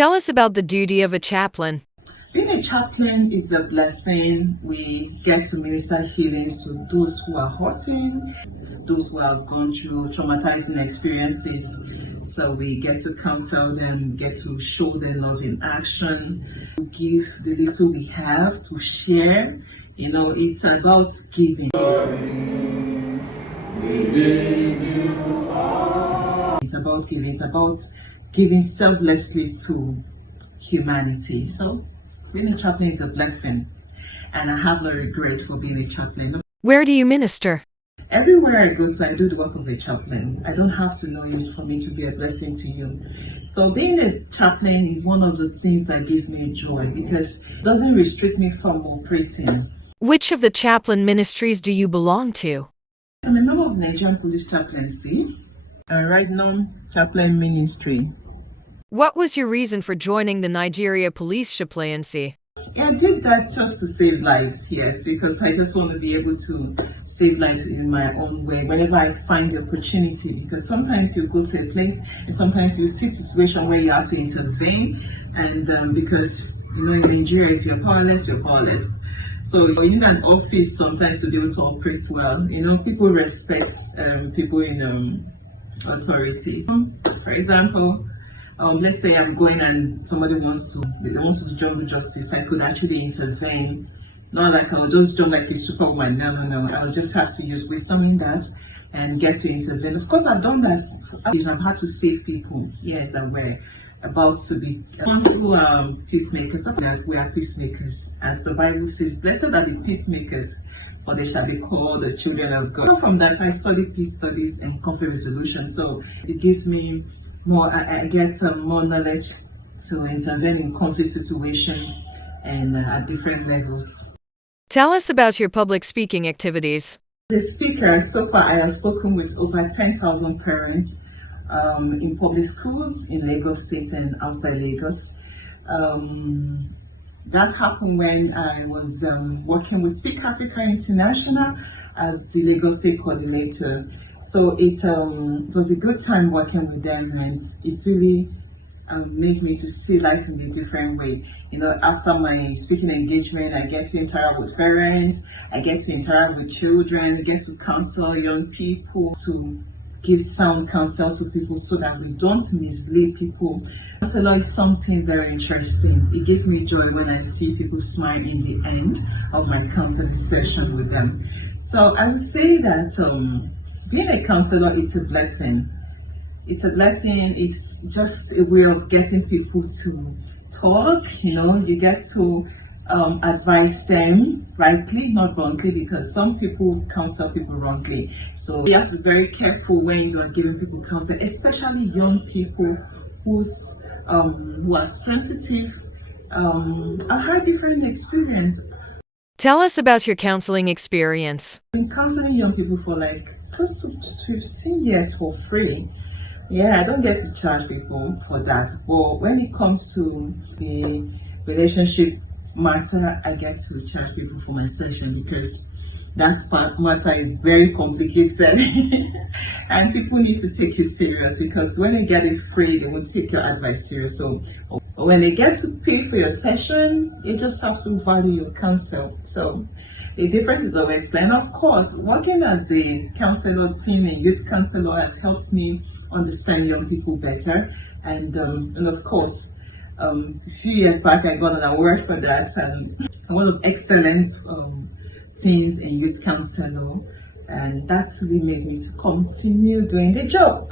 Tell us about the duty of a chaplain. Being a chaplain is a blessing. We get to minister healings to those who are hurting, those who have gone through traumatizing experiences. So we get to counsel them, get to show them love in action, give the little we have to share. It's about giving. It's about giving. It's about giving selflessly to humanity. So being a chaplain is a blessing, and I have no regret for being a chaplain. Where do you minister? Everywhere I go to, I do the work of a chaplain. I don't have to know you for me to be a blessing to you. So being a chaplain is one of the things that gives me joy because it doesn't restrict me from operating. Which of the chaplain ministries do you belong to? I'm a member of Nigerian Police Chaplaincy, right now chaplain ministry. What was your reason for joining the Nigeria Police Chaplaincy? I did that just to save lives, yes, because I just want to be able to save lives in my own way whenever I find the opportunity. Because sometimes you go to a place and sometimes you see a situation where you have to intervene, and because in Nigeria, if you're powerless, you're powerless. So you're in an office sometimes to be able to operate well. People respect people in authorities. For example, let's say I'm going and somebody wants to do jungle justice. I could actually intervene. Not like I'll just jump like a superwoman. No. I'll just have to use wisdom in that and get to intervene. Of course, I've done that. I've had to save people. Yes, that we're about to be responsible peacemakers. That we are peacemakers. As the Bible says, blessed are the peacemakers, for they shall be called the children of God. From that, I study peace studies and conflict resolution. So it gives me more, I get more knowledge to intervene in conflict situations and at different levels. Tell us about your public speaking activities. As a speaker, so far I have spoken with over 10,000 parents in public schools in Lagos State and outside Lagos. That happened when I was working with Speak Africa International as the Lagos State coordinator. So it was a good time working with them, and it really made me to see life in a different way. After my speaking engagement, I get to interact with parents, I get to interact with children, I get to counsel young people, to give sound counsel to people so that we don't mislead people. Counselor is something very interesting. It gives me joy when I see people smile in the end of my counseling session with them. So I would say that being a counselor, it's a blessing. It's a blessing. It's just a way of getting people to talk. You get to advise them rightly, not wrongly, because some people counsel people wrongly. So you have to be very careful when you are giving people counsel, especially young people who are sensitive, and have different experience. Tell us about your counseling experience. I've been counseling young people for like close to 15 years for free. Yeah, I don't get to charge people for that. But when it comes to the relationship matter, I get to charge people for my session because that matter is very complicated and people need to take it serious, because when they get it free, they won't take your advice serious. So when they get to pay for your session, you just have to value your counsel. So the difference is always clear. And of course, working as a counselor, teen and youth counselor, has helped me understand young people better. And of course, a few years back, I got an award for that, and one of excellent teens and youth counselor, and that's really made me to continue doing the job.